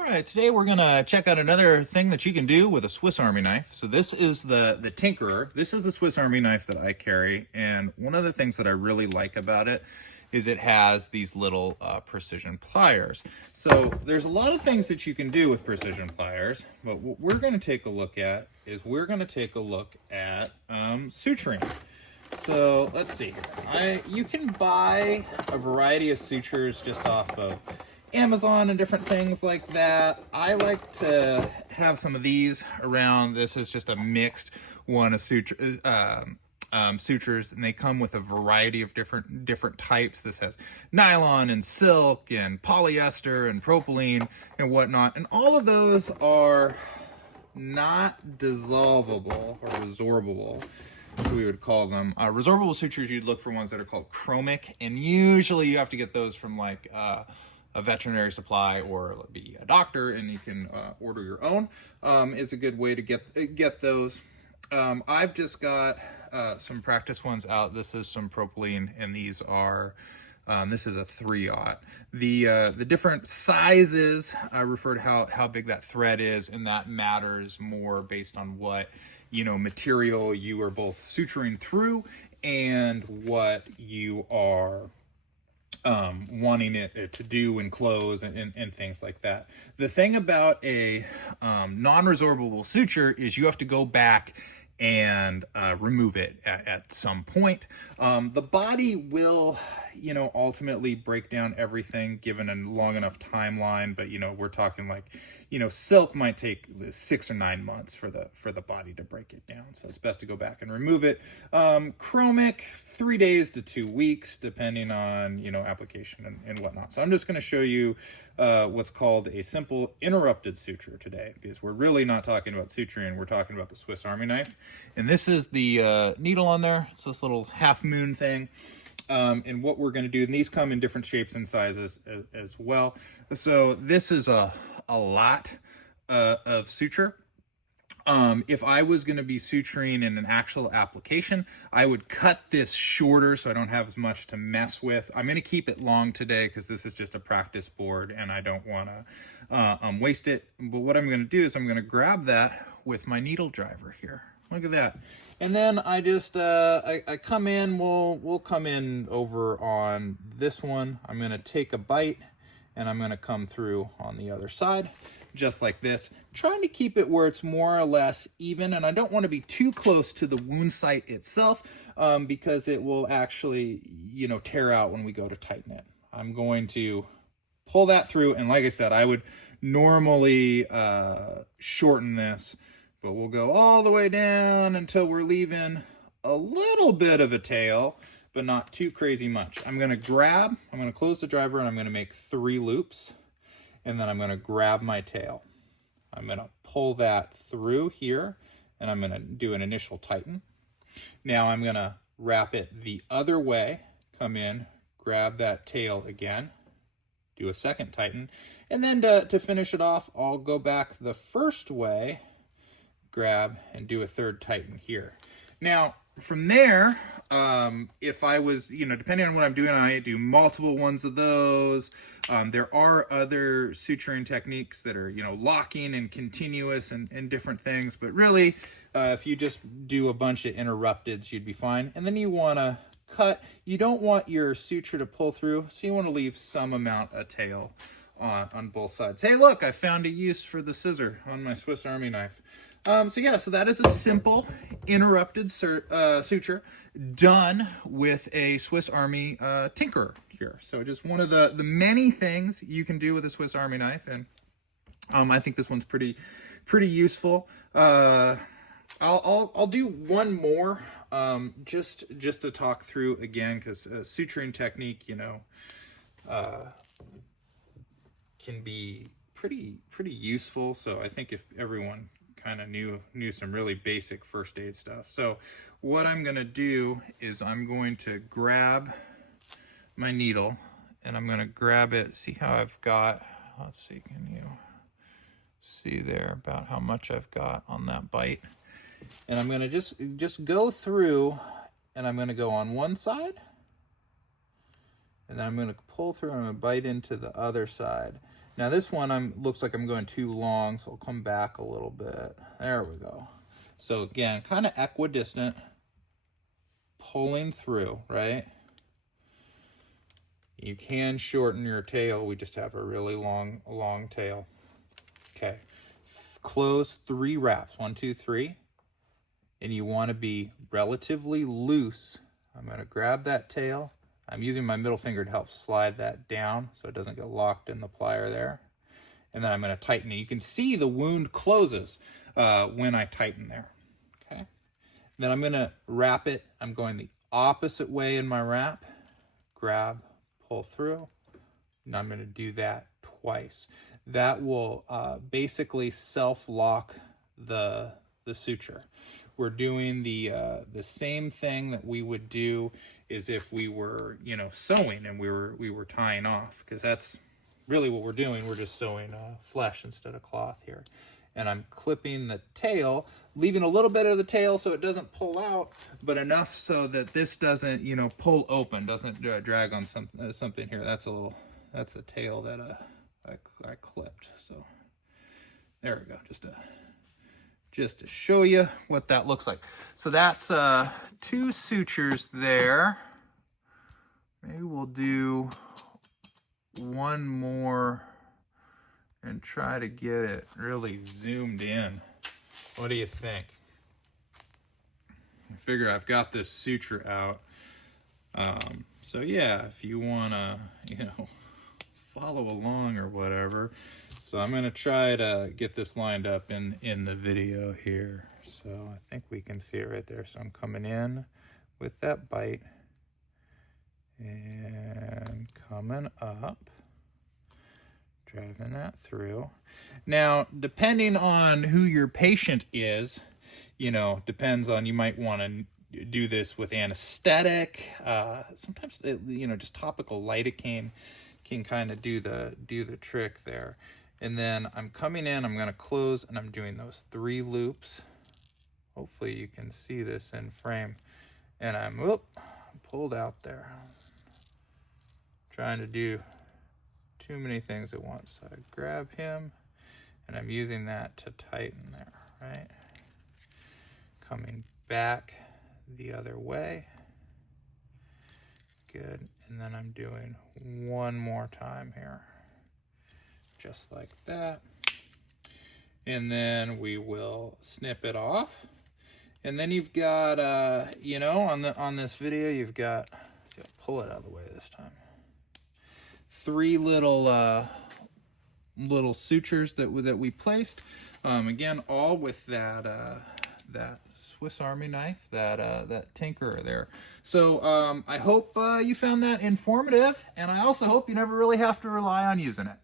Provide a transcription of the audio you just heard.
All right, today we're gonna check out another thing that you can do with a Swiss Army knife. So this is the Tinkerer. This is the Swiss Army knife that I carry, and one of the things that I really like about it is it has these little precision pliers. So there's a lot of things that you can do with precision pliers, but what we're gonna take a look at is suturing. So let's see. You can buy a variety of sutures just off of Amazon and different things like that. I like to have some of these around. This is just a mixed one of sutures, and they come with a variety of different types. This has nylon and silk and polyester and propylene and whatnot, and all of those are not dissolvable or resorbable, so we would call them. Resorbable sutures, you'd look for ones that are called chromic, and usually you have to get those from like a veterinary supply or be a doctor, and you can order your own. Is a good way to get those. I've just got some practice ones out. This is some propylene, and these are this is a 3/0. The different sizes refer to how big that thread is, and that matters more based on what material you are both suturing through and what you are wanting it to do and close and things like that. The thing about a non-resorbable suture is you have to go back and remove it at some point. The body will ultimately break down everything given a long enough timeline, but we're talking like silk might take 6 or 9 months for the body to break it down, so it's best to go back and remove it. Chromic, 3 days to 2 weeks depending on application and whatnot. So I'm just going to show you what's called a simple interrupted suture today, because we're really not talking about suturing, we're talking about the Swiss Army knife. And this is the needle on there. It's this little half moon thing. And what we're going to do, and these come in different shapes and sizes as well. So this is a lot of suture. If I was going to be suturing in an actual application, I would cut this shorter so I don't have as much to mess with. I'm going to keep it long today because this is just a practice board and I don't want to waste it. But what I'm going to do is I'm going to grab that with my needle driver here. Look at that. And then I just, I come in, we'll come in over on this one. I'm going to take a bite and I'm going to come through on the other side, just like this, trying to keep it where it's more or less even. And I don't want to be too close to the wound site itself because it will actually, tear out when we go to tighten it. I'm going to pull that through. And like I said, I would normally shorten this, but we'll go all the way down until we're leaving a little bit of a tail, but not too crazy much. I'm going to close the driver, and I'm going to make 3 loops, and then I'm going to grab my tail. I'm going to pull that through here, and I'm going to do an initial tighten. Now I'm going to wrap it the other way, come in, grab that tail again, do a second tighten, and then to finish it off, I'll go back the first way, grab, and do a third tighten here. Now, from there, if I was, depending on what I'm doing, I do multiple ones of those. There are other suturing techniques that are, locking and continuous and different things. But really, if you just do a bunch of interrupteds, you'd be fine. And then you want to cut. You don't want your suture to pull through, so you want to leave some amount of tail on both sides. Hey, look, I found a use for the scissor on my Swiss Army knife. So that is a simple interrupted suture done with a Swiss Army Tinkerer here. So just one of the many things you can do with a Swiss Army knife, and I think this one's pretty useful. I'll do one more just to talk through again, because suturing technique can be pretty useful. So I think if everyone kind of knew some really basic first aid stuff. So what I'm going to do is I'm going to grab my needle, and I'm going to grab it. See how I've got, let's see, can you see there about how much I've got on that bite? And I'm going to just go through, and I'm going to go on one side, and then I'm going to pull through and I'm going to bite into the other side. Now this one looks like I'm going too long, so I'll come back a little bit. There we go. So again, kind of equidistant, pulling through, right? You can shorten your tail. We just have a really long tail. Okay. Close 3 wraps. 1, 2, 3. And you want to be relatively loose. I'm going to grab that tail. I'm using my middle finger to help slide that down so it doesn't get locked in the plier there. And then I'm going to tighten it. You can see the wound closes when I tighten there. Okay. Then I'm going to wrap it. I'm going the opposite way in my wrap. Grab, pull through. And I'm going to do that twice. That will basically self-lock the suture. We're doing the same thing that we would do is if we were, you know, sewing and we were tying off, because that's really what we're doing. We're just sewing flesh instead of cloth here. And I'm clipping the tail, leaving a little bit of the tail so it doesn't pull out, but enough so that this doesn't, you know, pull open, doesn't drag on something here. That's the tail that I clipped. So there we go. Just to show you what that looks like. So that's 2 sutures there. Maybe we'll do one more and try to get it really zoomed in. What do you think? I figure I've got this suture out. So yeah, if you wanna, you know, follow along or whatever. So I'm gonna try to get this lined up in the video here. So I think we can see it right there. So I'm coming in with that bite and coming up, driving that through. Now, depending on who your patient is, you know, depends on, you might want to do this with anesthetic. Sometimes, you know, just topical lidocaine can kind of do the trick there. And then I'm coming in, I'm going to close, and I'm doing those 3 loops. Hopefully you can see this in frame. And I'm pulled out there. Trying to do too many things at once. So I grab him, and I'm using that to tighten there, right? Coming back the other way. Good. And then I'm doing one more time here. Just like that. And then we will snip it off. And then you've got, you know, on this video, you've got, see, I'll pull it out of the way this time. 3 little sutures that we placed. Again, all with that Swiss Army knife, that tinkerer there. So I hope you found that informative, and I also hope you never really have to rely on using it.